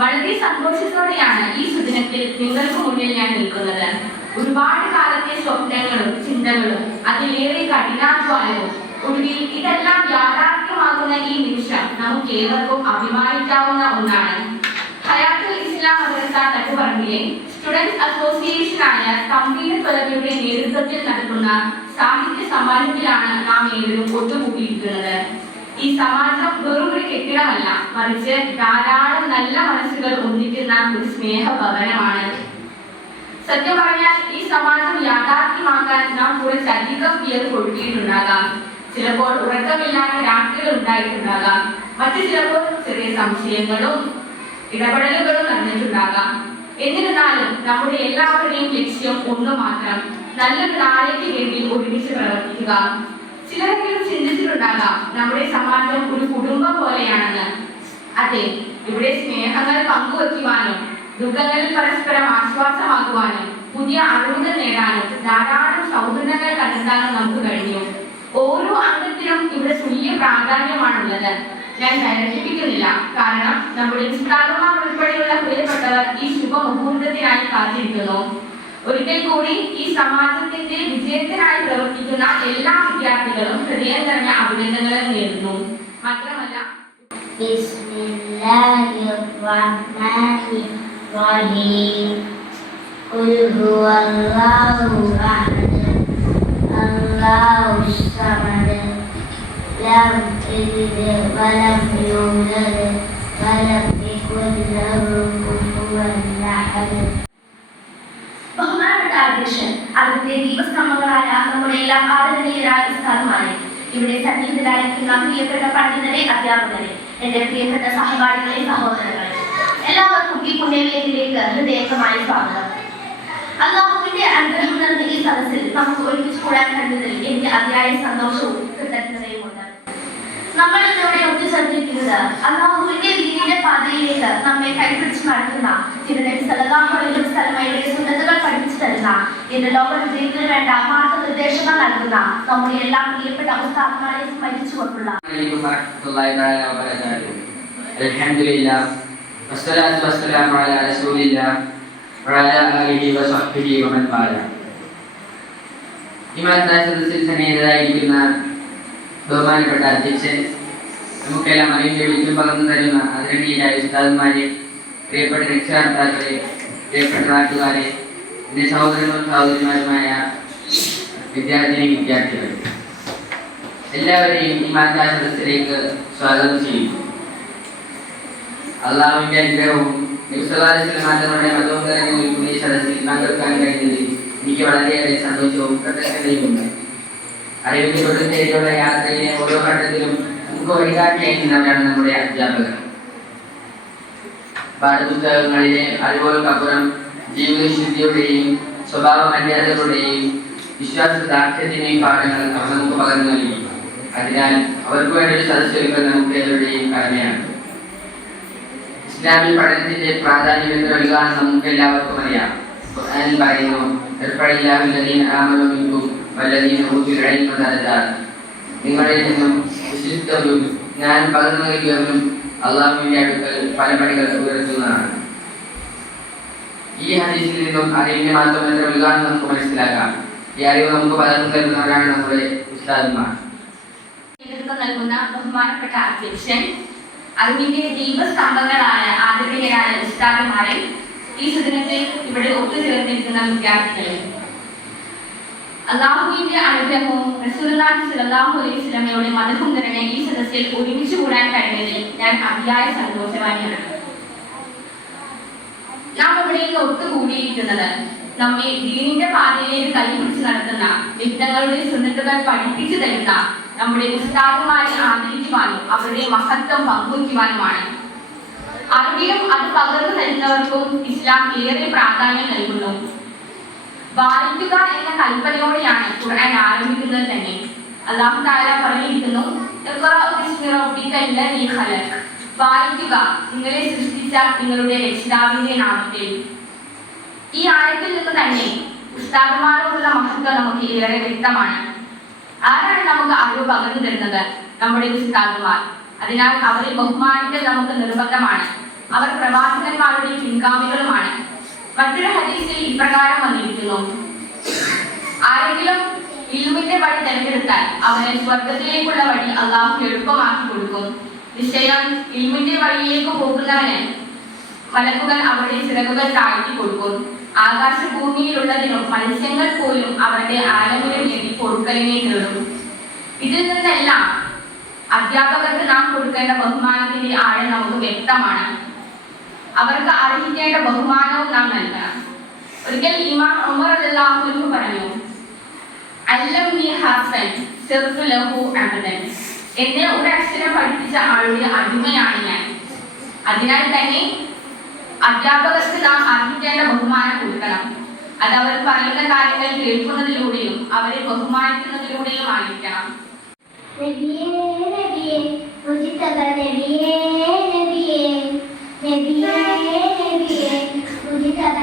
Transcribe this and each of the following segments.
വളരെ സന്തോഷത്തോടെയാണ് ഈ സുദിനത്തിൽ നിങ്ങൾക്ക് മുന്നിൽ ഞാൻ നിൽക്കുന്നത്. ഒരുപാട് കാലത്തെ സ്വപ്നങ്ങളും ചിന്തകളും അതിലേറെ കഠിനാധ്വാനവും ഒടുവിൽ ഇതെല്ലാം യാഥാർത്ഥ്യമാകുന്ന ഈ നിമിഷം നമുക്ക് ഏവർക്കും അഭിമാനിക്കാവുന്ന ഒന്നാണ്. ഹയാത്തുൽ ഇസ്ലാം മദ്രസ തട്ടുപറമ്പിലെ സ്റ്റുഡൻസ് അസോസിയേഷനായ കമ്പീർ പദവിയുടെ നേതൃത്വത്തിൽ നടക്കുന്ന സാഹിത്യ സമ്മാനത്തിലാണ് നാം ഏവരും ഒത്തുകൂടിയിരിക്കുന്നത്. ഈ സമാജം വെറും ഒരു കെട്ടിടമല്ല മറിച്ച് ധാരാളം നല്ല മനസ്സുകൾ ഒന്നിക്കുന്ന ഒരു സ്നേഹ ഭവനമാണ് സത്യം പറഞ്ഞാൽ ഈ സമാജം യാഥാർത്ഥ്യമാക്കാൻ നാം കുറച്ചധികം പേർ കൊടുത്തിട്ടുണ്ടാകാം. ചിലപ്പോൾ ഉറക്കമില്ലാത്ത രാത്രികൾ ഉണ്ടായിട്ടുണ്ടാകാം. മറ്റു ചിലപ്പോൾ ചെറിയ സംശയങ്ങളും ഇടപെടലുകളും നടന്നിട്ടുണ്ടാകാം. എന്നിരുന്നാലും നമ്മുടെ എല്ലാവരുടെയും ലക്ഷ്യം ഒന്ന് മാത്രം നല്ലൊരു നാളേക്ക് വേണ്ടി ഒരുമിച്ച് പ്രവർത്തിക്കുക. ചിലരെങ്കിലും ചിന്തിച്ചിട്ടുണ്ടാകാം നമ്മുടെ സമാജം ഒരു കുടുംബം പോലെയാണെന്ന്. അതെ ഇവിടെ സ്നേഹങ്ങൾ പങ്കുവയ്ക്കുവാനും ദുഃഖങ്ങളിൽ പരസ്പരം ആശ്വാസമാകുവാനും പുതിയ അറിവുകൾ നേടാനും ധാരാളം സൗഹൃദങ്ങൾ കണ്ടെത്താനും നമുക്ക് കഴിഞ്ഞു. ഓരോ അംഗത്തിനും ഇവിടെ തുല്യ പ്രാധാന്യമാണുള്ളത്. ഞാൻ ദൈർഘിപ്പിക്കുന്നില്ല കാരണം നമ്മുടെ ഇൻസ്റ്റാഗ്രാം ഉൾപ്പെടെയുള്ള പ്രിയപ്പെട്ടവർ ഈ ശുഭമുഹൂർത്തത്തിനായി കാത്തിരിക്കുന്നു. ഒരിക്കൽ കൂടി ഈ സമാജത്തിന്റെ വിജയത്തിനായി പ്രവർത്തിക്കുന്ന എല്ലാ വിദ്യാർത്ഥികളും ഹൃദയം തന്നെ അഭിനന്ദനങ്ങൾ നേരുന്നു. മാത്രമല്ല لم يلد ولم يولد ولم يكن له كفوا أحد ബഹുമാനപ്പെട്ട അധ്യക്ഷൻ അതിന്റെ ദീപസ്തംഭങ്ങളായ നമ്മുടെ എല്ലാ ആദരണീയരായ ഉസ്താദുമാരെ ഇവിടെ സന്നിഹിതരായിരിക്കുന്ന പ്രിയപ്പെട്ട പണ്ഡിതരെ അധ്യാപകരെ എന്റെ പ്രിയപ്പെട്ട സഹപാഠികളെ സഹോദരങ്ങളെ എല്ലാവർക്കും ഈ പുണ്യവേദിയിലേക്ക് ഹൃദയമായി സ്വാഗതം. അള്ളാഹുവിന്റെ അനുഗ്രഹം നിറഞ്ഞ ഈ സദസ്സിൽ നമുക്ക് ഒരുമിച്ച് കൂടാൻ കണ്ടതിൽ എനിക്ക് അതിയായ സന്തോഷവും കൃതജ്ഞതയുമുണ്ട് നമ്മൾ ഇന്നിവിടെ ഒത്തുചേർന്നിരിക്കുന്നത് അള്ളാഹുവിന്റെ ദീനിന്റെ പാതയിലേക്ക് നമ്മെ കൈപിടിച്ച് നടത്തുന്ന തിരുനബി സല്ലല്ലാഹു അലൈഹി വസല്ലമയുടെ സുന്നത്തുകൾ പഠിപ്പിച്ചു തരുന്ന ഇന്ന് ലോക വിജയത്തിന് വേണ്ട മാർഗനിർദ്ദേശങ്ങൾ നൽകുന്ന നമ്മുടെ എല്ലാ പ്രിയപ്പെട്ട ഉസ്താദന്മാരെ സ്മരിച്ചുകൊണ്ടുള്ള عليكم ورحمة الله تعالى وبركاته الحمد لله والصلاة والسلام على رسول الله وعلى آله وصحبه ومن والاه ഇമാനത്തായ സദസ്സിൽ സന്നിഹിതരായിരിക്കുന്ന ബഹുമാനപ്പെട്ട അധ്യക്ഷൻ നമുക്കെല്ലാം അറിയിന്റെ വിളിക്കും പകർന്നു തരുന്ന ആദരണീയരായ ഉസ്താദന്മാരെ പ്രിയപ്പെട്ട രക്ഷാകർത്താക്കളെ പ്രിയപ്പെട്ട നാട്ടുകാരെ എന്റെ സഹോദരങ്ങളും സഹോദരിമാരുമായ വിദ്യാർത്ഥിനി വിദ്യാർത്ഥികൾ എല്ലാവരെയും ഈ മാറ്റാ സദസ്സിലേക്ക് സ്വാഗതം ചെയ്യുന്നു. അള്ളാഹുവിന്റെ അനുഗ്രഹവും മാറ്റങ്ങളുടെ മതവും നിറഞ്ഞു ഈ സദസ്സിൽ പങ്കെടുക്കാൻ കഴിഞ്ഞതിൽ എനിക്ക് വളരെയേറെ സന്തോഷവും കൃതജ്ഞതയുമുണ്ട് അറിവിന്റെ കൊടുത്തേക്കുള്ള യാത്രയിലെ ഓരോ ഘട്ടത്തിലും നമുക്ക് വഴികാട്ടിയായി നമ്മുടെ അധ്യാപകർ. പാഠപുസ്തകങ്ങളിലെ അറിവുകൾക്കപ്പുറം ജീവിതശുദ്ധിയുടെയും സ്വഭാവ മര്യാദകളുടെയും വിശ്വാസ ദാർഢ്യത്തിന്റെയും പാഠങ്ങൾ അവർ നമുക്ക് പകർന്നു നൽകി. അതിനാൽ അവർക്ക് വേണ്ടി ഒരു സദസ്സ് ഒരുക്കൽ നമുക്ക് ഏവരുടെയും കടമയാണ്. ഇസ്ലാമിക പഠനത്തിന്റെ പ്രാധാന്യം എന്ന് വലുതാണ് നമുക്ക് എല്ലാവർക്കും അറിയാം. ഖുർആനിൽ പറയുന്നു "ഇർഫഇല്ലാഹു അല്ലദീന ആമനൂ മിൻകും വല്ലദീന ഊതുൽ ഇൽമ ദറജാത്ത്." നിങ്ങളിൽ നിന്നും വിശുദ്ധവും ഞാൻ പകർന്നു നൽകിയവനും അള്ളാഹുവിന്റെ അടുക്കൽ പല പണികൾ ഉയർത്തുന്നതാണ്. ഈ ഹദീസിൽ നിന്നും അറിവിന്റെ മാത്രം എന്ന വലുതാണെന്ന് നമുക്ക് മനസ്സിലാക്കാം. ഈ അറിവ് നമുക്ക് പകർന്നു തരുന്നവരാണ് നമ്മുടെ ഉസ്താദന്മാർ. നൽകുന്ന ബഹുമാനപ്പെട്ട അധ്യക്ഷൻ അറിവിന്റെ ദീപസ്തംഭങ്ങളായ ആദരണീയരായ ഉസ്താദന്മാരെ ഈ സുദിനത്തിൽ ഇവിടെ ഒത്തുചേർന്നിരിക്കുന്ന വിദ്യാർത്ഥികളെ അള്ളാഹുവിന്റെ അനുഗ്രഹവും റസൂലുള്ളാഹി അലൈഹി ഈ സദസ്സിൽ ഒരുമിച്ച് കൂടാൻ കഴിഞ്ഞതിൽ ഞാൻ അതിയായ സന്തോഷവാനിയാണ്. നാം ഇവിടെ ഇന്ന് ഒത്തുകൂടിയിരിക്കുന്നത് നമ്മെ ദീനിന്റെ പാതയിലേക്ക് കൈപിടിച്ച് നടത്തുന്ന വിദ്യകളുടെ സുന്നത്തുകൾ പഠിപ്പിച്ചു തരുന്ന നമ്മുടെ ഉസ്താദുമാരെ ആദരിക്കുവാനും അവരുടെ മഹത്വം പങ്കുവയ്ക്കുവാനുമാണ്. അറിവിലും അത് പകർന്നു തരുന്നവർക്കും ഇസ്ലാം ഏറെ പ്രാധാന്യം നൽകുന്നു. വായിക്കുക എന്ന കൽപ്പനയോടെയാണ് ഖുർആൻ ആരംഭിക്കുന്നത് തന്നെ. അള്ളാഹു താല പറഞ്ഞിരിക്കുന്നു. വായിക്കുക നിങ്ങളെ സൃഷ്ടിച്ച നിങ്ങളുടെ രക്ഷിതാവിന്റെ നാമത്തിൽ. ഈ ആയത്തിൽ നിന്ന് തന്നെ ഉസ്താദന്മാരോടുള്ള മഹത്വം നമുക്ക് ഏറെ വ്യക്തമാണ്. ആരാണ് നമുക്ക് അറിവ് പകർന്നു തരുന്നത്? നമ്മുടെ ഉസ്താദന്മാർ അതിനാൽ അവരെ ബഹുമാനിക്കൽ നമുക്ക് നിർബന്ധമാണ്. അവർ പ്രവാചകന്മാരുടെ പിൻഗാമികളുമാണ്. മറ്റൊരു ഹദീസിൽ ഇപ്രകാരം വന്നിരിക്കുന്നു. ആരെങ്കിലും ഇൽമിന്റെ വഴി തെരഞ്ഞെടുത്താൽ അവന് സ്വർഗത്തിലേക്കുള്ള വഴി അള്ളാഹു എളുപ്പമാക്കി കൊടുക്കും. നിശ്ചയം ഇൽമിന്റെ വഴിയിലേക്ക് പോകുന്നവന് മലക്കുകൾ അവരുടെ ചിറകുകൾ താഴ്ത്തി കൊടുക്കും. ആകാശഭൂമിയിലുള്ളതിനും മത്സ്യങ്ങൾ പോലും അവരുടെ ആലമിനും വേണ്ടി പൊറുക്കലിനെ തേടും ഇതിൽ നിന്നെല്ലാം അധ്യാപകർക്ക് നാം കൊടുക്കേണ്ട ബഹുമാനത്തിന്റെ ആഴം നമുക്ക് വ്യക്തമാണ്. അവർക്ക് അർഹിക്കേണ്ട ബഹുമാനവും നാം നൽകണം ഒരിക്കൽ ഇമാം ഉമർ അല്ലാഹു പറഞ്ഞു ലഹു എന്നെ ഒരു അക്ഷരം പഠിപ്പിച്ച ആളുടെ അടിമയാണ് ഞാൻ. അതിനാൽ തന്നെ അധ്യാപകർക്ക് നാം അർഹിക്കേണ്ട ബഹുമാനം കൊടുക്കണം. അത് അവർ പറയുന്ന കാര്യങ്ങൾ കേൾക്കുന്നതിലൂടെയും അവരെ ബഹുമാനിക്കുന്നതിലൂടെയും ആയിരിക്കണം. നബിയേ നബിയേ നബിയേ. നബിയേ നബിയേ മുജിതബ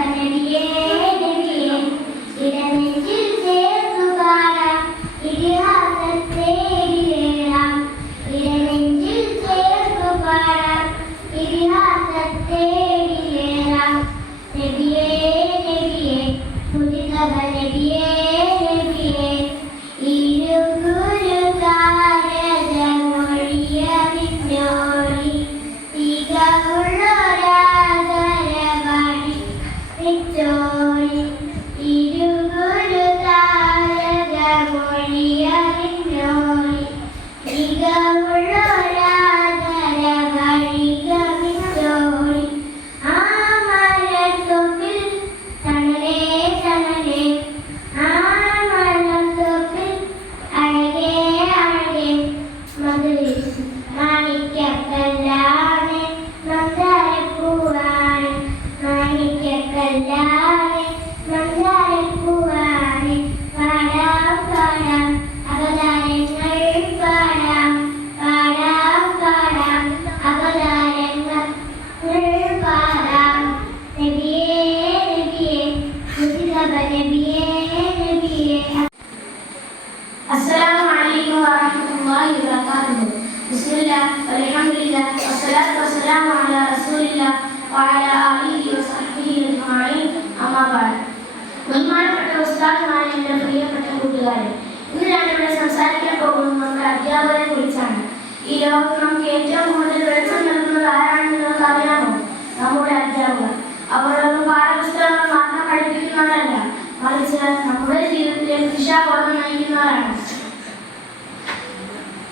നമുക്ക് ഏറ്റവും കൂടുതൽ വെളിച്ചം നൽകുന്നത് ആരാണെന്ന് നിങ്ങൾക്ക് അറിയാമോ? നമ്മുടെ അധ്യാപകർ അവർ വെറും പാഠപുസ്തകങ്ങൾ മാത്രം പഠിപ്പിക്കുന്നവരല്ല മറിച്ച് നമ്മുടെ ജീവിതത്തിലെ ദിശാബോധം നയിക്കുന്നവരാണ്.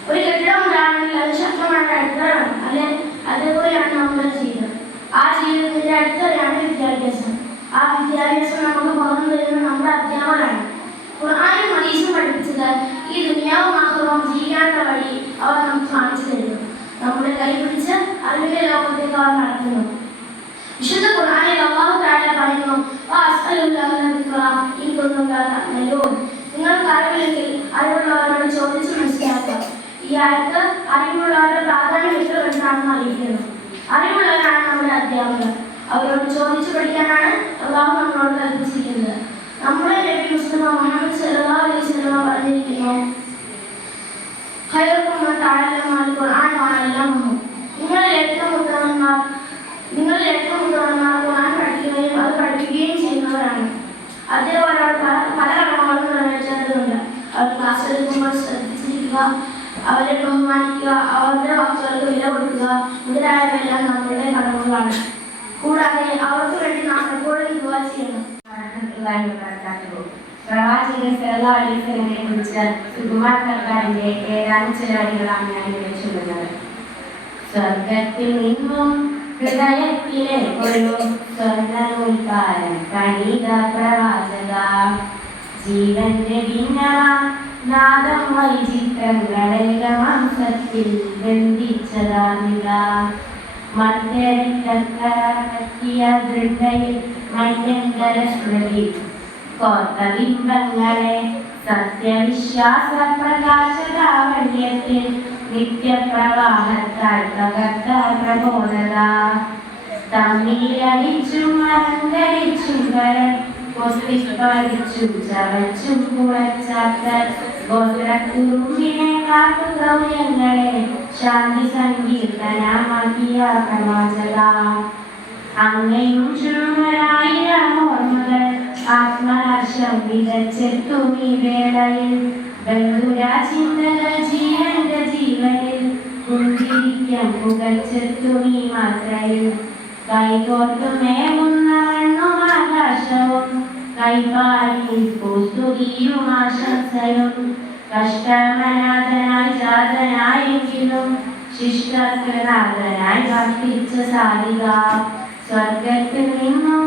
ഒരു കെട്ടിടം ഉണ്ടാണെങ്കിൽ അത് ശക്തമായ അടിത്തറയാണ് അല്ലെ? അതേപോലെയാണ് നമ്മുടെ ജീവിതം. ആ ജീവിതത്തിന്റെ അടിത്തറയാണ് വിദ്യാഭ്യാസം. ആ വിദ്യാഭ്യാസം നമുക്ക് പകർന്നു തരുന്ന നമ്മുടെ അധ്യാപകരാണ് ഖുർആാനും ഹദീസും പഠിപ്പിച്ചത് ഈ ദുനിയാവും ആഹ്റവും ജീവിക്കാനുള്ള അവർ നമുക്ക് കാണിച്ചു തരുന്നു. നമ്മുടെ കൈ പിടിച്ച് അറിവിന്റെ ലോകത്തേക്ക് അവർ നടത്തുന്നു. വിശുദ്ധ ഖുർആനിൽ അല്ലാഹു തആല പറയുന്നു നിങ്ങൾക്ക് അറിവില്ലെങ്കിൽ അറിവുള്ളവരോട് ചോദിച്ചു മനസ്സിലാക്കുക. ഈ ആയത്ത് അറിവുള്ളവരുടെ പ്രാധാന്യം എത്ര അറിയിക്കുന്നു. അറിവുള്ളവരാണ് നമ്മുടെ അധ്യാപകർ. അവരോട് ചോദിച്ചു പഠിക്കാനാണ് അള്ളാഹു നമ്മളോട് കൽപ്പിച്ചിരിക്കുന്നത്. നമ്മുടെ നബി സല്ലല്ലാഹു അലൈഹി പറഞ്ഞിരിക്കുന്നു നിങ്ങളിൽ ഏറ്റവും ഉത്തമന്മാർ നിങ്ങൾ ഏറ്റവും ഉത്തമന്മാർ ഖുർആൻ പഠിക്കുകയും അത് പഠിക്കുകയും ചെയ്യുന്നവരാണ്. അതേപോലെ ഒരാൾ പല പല കടമകളും നിറവേറ്റേണ്ടതുണ്ട്. അവർ ക്ലാസ് എടുക്കുമ്പോൾ ശ്രദ്ധിച്ചിരിക്കുക അവരെ ബഹുമാനിക്കുക അവരുടെ വാക്കുകൾക്ക് വില കൊടുക്കുക മുതലായവയെല്ലാം നമ്മളുടെ കടമകളാണ് കൂടാതെ അവർക്ക് വേണ്ടി നാം എപ്പോഴും ദുവാ ചെയ്യണം. പ്രവാചകൻ അലൈഹി വസല്ലമയെ കുറിച്ച് സുകുമാർ സർക്കാരിന്റെ ഏതാനും ചിലാടികളാണ് ഞാൻ ഇവിടെ ചൊല്ലുന്നത്. സ്വർഗത്തിൽ നിന്നും ഹൃദയത്തിലെ ഒരു സ്വർണനൂൽക്കാരൻ കണിത പ്രവാചക. ജീവന്റെ ഭിന്നവ നാദം വൈചിത്രങ്ങളെ മാംസത്തിൽ ബന്ധിച്ചതാമിക മർദ്ദരിക്കത്തിയ ദൃഢയിൽ മഞ്ഞങ്കര സ്മൃതി കോർത്ത ബിംബങ്ങളെ സത്യവിശ്വാസ പ്രകാശലാവണ്യത്തിൽ നിത്യപ്രവാഹത്താൽ തകർത്ത പ്രബോധത തമ്മിലടിച്ചും അലങ്കരിച്ചും കരൻ പൊട്ടിപ്പറിച്ചും ചവച്ചും കുളച്ചാത്ത ഗോത്രക്കുറുമ്പിനെ കാട്ടുഗൗര്യങ്ങളെ ശാന്തി സങ്കീർത്തനമാക്കിയ പ്രവാചക. അങ്ങയും ചുമരായിരം ഓർമ്മകൾ ആത്മഹർഷം വിതച്ചെത്തും ഈ വേളയിൽ ബന്ധുരാ ചിന്തകൾ ജീവന്റെ ജീവനിൽ കുന്തിരിക്കം പുകച്ചെത്തും ഈ മാത്രയിൽ കൈകോർത്തു മേമുന്ന മണ്ണും ആകാശവും കൈപാടി സ്തുതിയും ആശംസയും കഷ്ടമനാഥനായി ജാതനായെങ്കിലും ശിഷ്ടനാഥനായി വർത്തിച്ച സാരിക സ്വർഗത്തിൽ നിന്നും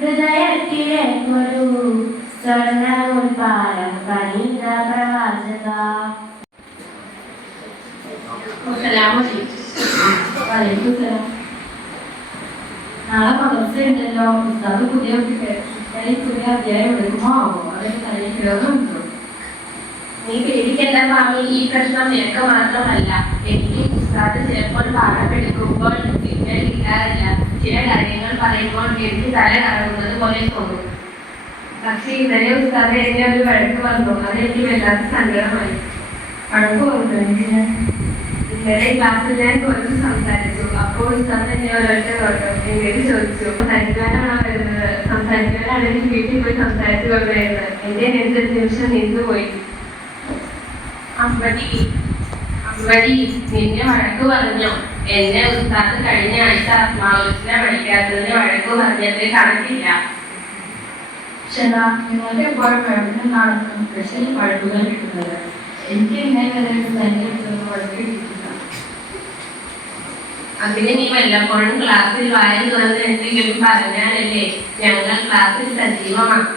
ഹൃദയത്തിലേക്കൊരു സ്വർണ്ണ ഉൽപ്പാദം പണിത പ്രവാചക വലൈക്കും സലാം. നാളെ മദർസ ഉണ്ടല്ലോ ഉസ്താദ് പുതിയ കുട്ടികളെ പുതിയ അധ്യായം എടുക്കുമോ അതൊക്കെ തലയിൽ കയറുന്നുണ്ടോ നീ പേടിക്കേണ്ട മാമി ഈ പ്രശ്നം നിനക്ക് മാത്രമല്ല എനിക്ക് ഉസ്താദ് ചിലപ്പോൾ പാഠം എടുക്കുമ്പോൾ സിഗ്നൽ ചില കാര്യങ്ങൾ പറയുമ്പോൾ എനിക്ക് തല കറങ്ങുന്നത് പോലെ തോന്നും. പക്ഷേ ഇന്നലെ ഉസ്താദ് എന്നെ ഒരു വഴക്ക് വന്നു അത് എനിക്ക് വല്ലാത്ത സങ്കടമായി. വഴക്ക് വന്നു എനിക്ക് ഇന്നലെ ക്ലാസ്സിൽ ഞാൻ കുറച്ച് സംസാരിച്ചു. അപ്പോൾ ഉസ്താദ് എന്നെ ഒരൊറ്റ നോട്ടം എന്നോട് ചോദിച്ചു സംസാരിക്കാനാണോ വരുന്നത്? സംസാരിക്കാനാണെങ്കിൽ വീട്ടിൽ പോയി സംസാരിച്ചു കൊണ്ടുവരുന്നത്. എന്റെ നെഞ്ചൊരു നിമിഷം നിന്നു പോയി. അമ്പടി അമ്പടി നിന്നെ വഴക്ക് പറഞ്ഞു? എന്നെ ഉസ്താദ് കഴിഞ്ഞ ആഴ്ച ആത്മാവോചന പഠിക്കാത്തതിന് വഴക്ക് പറഞ്ഞത് കണക്കില്ല. ചേട്ടാ നിങ്ങൾക്ക് എപ്പോഴും വെള്ളത്തിൽ നിന്നാണ് സ്പെഷ്യൽ വഴുകുകൾ കിട്ടുന്നത്. എനിക്ക് ഇങ്ങനെ തന്നെ കിട്ടുന്ന വഴുക്ക് കിട്ടില്ല അതിന് നീ വല്ലപ്പോഴും ക്ലാസ്സിൽ വായ തുറന്ന് എന്തെങ്കിലും പറഞ്ഞാലല്ലേ ഞങ്ങൾ ക്ലാസ്സിൽ സജീവമാണ്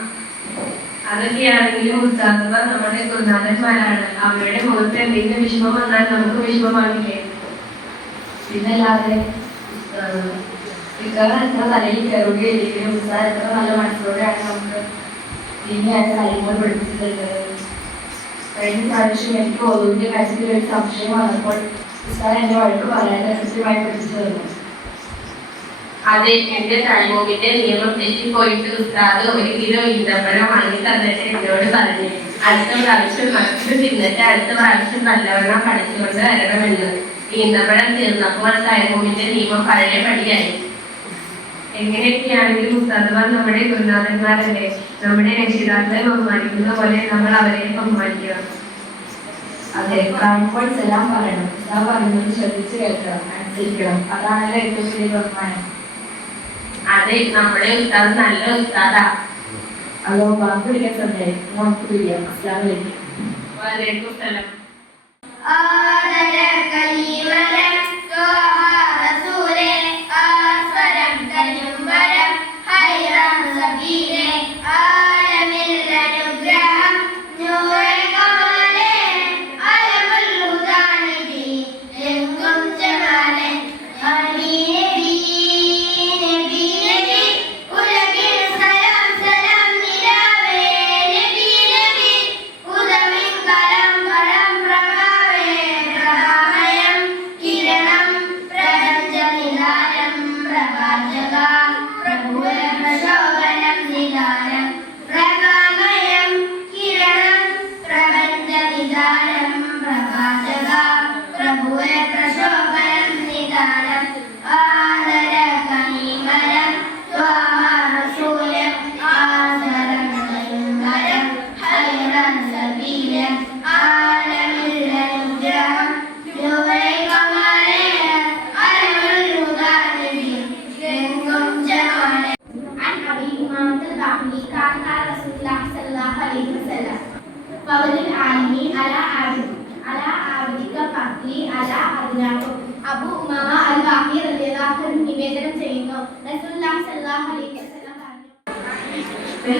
അതൊക്കെയാണെങ്കിലും ഉസ്താദുമാർ നമ്മുടെ ഗുരുനാഥന്മാരാണ് അവരുടെ മുഖത്ത് എന്തെങ്കിലും വിഷമം വന്നാൽ നമുക്ക് വിഷമമാവില്ലേ പിന്നല്ലാതെ ഇക്കാരം എത്ര തലയിൽ കയറുകയില്ലെങ്കിലും ഉത്സാഹം എത്ര നല്ല മനസ്സിലൂടെയാണ് നമുക്ക് ഇനിയായ കാര്യങ്ങൾ പഠിപ്പിച്ചിട്ടുള്ളത് കഴിഞ്ഞ പ്രാവശ്യം എനിക്ക് ഓതുവിന്റെ കാര്യത്തിൽ ഒരു സംശയം വന്നപ്പോൾ ഉത്സാഹം എന്റെ വഴക്ക് പറയാതെ കൃത്യമായി പഠിപ്പിച്ചു തന്നു അതെ എന്റെ തലമുകിന്റെ നിയമം തെറ്റിപ്പോയിട്ട് ഉസ്താദ് ഒരു കിലോ ഈന്തപ്പഴം വാങ്ങി തന്നിട്ട് എന്നോട് പറഞ്ഞു അടുത്ത പ്രാവശ്യം മറ്റു തിന്നിട്ട് അടുത്ത പ്രാവശ്യം നല്ലവണ്ണം പഠിച്ചുകൊണ്ട് വരണമെന്ന്. ഈന്തപ്പഴം തീർന്നപ്പോൾ തലമുകിന്റെ നിയമം പഴയ പടിയായി എങ്ങനെയൊക്കെയാണെങ്കിലും ഉസ്താദ്മാർ നമ്മുടെ ഗുരുനാഥന്മാരല്ലേ നമ്മുടെ രക്ഷിതാക്കളെ ബഹുമാനിക്കുന്ന പോലെ നമ്മൾ അവരെ ബഹുമാനിക്കണം. അതെ കാണുമ്പോൾ സലാം പറയണം. സലാം പറയുന്നത് ശ്രദ്ധിച്ചു കേൾക്കണം അനുസരിക്കണം. അതാണല്ലോ ഏറ്റവും വലിയ ബഹുമാനം. അതെ നമ്മുടെ ഉസ്താദ് നല്ല ഉസ്താദാ അതോ ബാങ്ക് വിളിക്കാൻ സമയം നമുക്ക് വിളിക്കാം അസ്ലാം വലൈക്കും വലൈക്കും സലാം. ആദര കലിമലം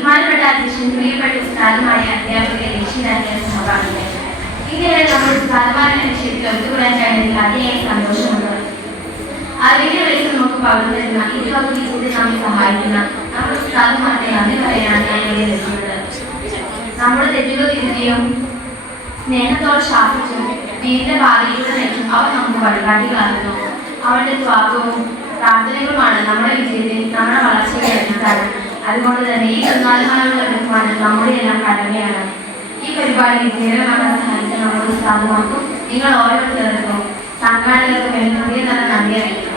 ബഹുമാനപ്പെട്ട അധ്യക്ഷൻ പ്രിയപ്പെട്ട ഉസ്താദുമായ അധ്യാപക രക്ഷിതാക്കളെ സഹപാഠികൾ ഇങ്ങനെ നമ്മൾ ഉസ്താദുമാരുടെ വിഷയത്തിൽ ഒത്തുകൂടാൻ കഴിഞ്ഞതിൽ അതിയായി സന്തോഷമുണ്ട് അറിവിന്റെ വെച്ച് നമുക്ക് പകർന്നു തരുന്ന ഇരുപത് കൂടി നമ്മെ സഹായിക്കുന്ന നമ്മുടെ ഉസ്താദുമാരുടെ നന്ദി പറയാനാണ് ഞാൻ ഇവിടെ എത്തുന്നത് നമ്മുടെ തെറ്റുകൾ തിരുത്തിയും സ്നേഹത്തോടെ ശാസിച്ചും വീടിന്റെ ഭാവിയിലൂടെ നയിച്ചും അവർ നമുക്ക് വഴികാട്ടികളാകുന്നു അവരുടെ സ്വാഗതവും പ്രാർത്ഥനകളുമാണ് നമ്മുടെ വിജയത്തിൽ നമ്മുടെ വളർച്ചയുടെ അടിസ്ഥാനം അതുകൊണ്ട് തന്നെ ഈ കന്നാൽമാരുടെ ബഹുമാനം നമ്മുടെ എല്ലാം കടമയാണ്. ഈ പരിപാടി വിജയകരമാക്കാൻ സഹായിച്ച നമ്മുടെ സ്ഥാപനമാക്കും നിങ്ങൾ ഓരോരുത്തർക്കും സംഘാടകർക്കും എല്ലാം തന്നെ നന്ദി അറിയിക്കുന്നു.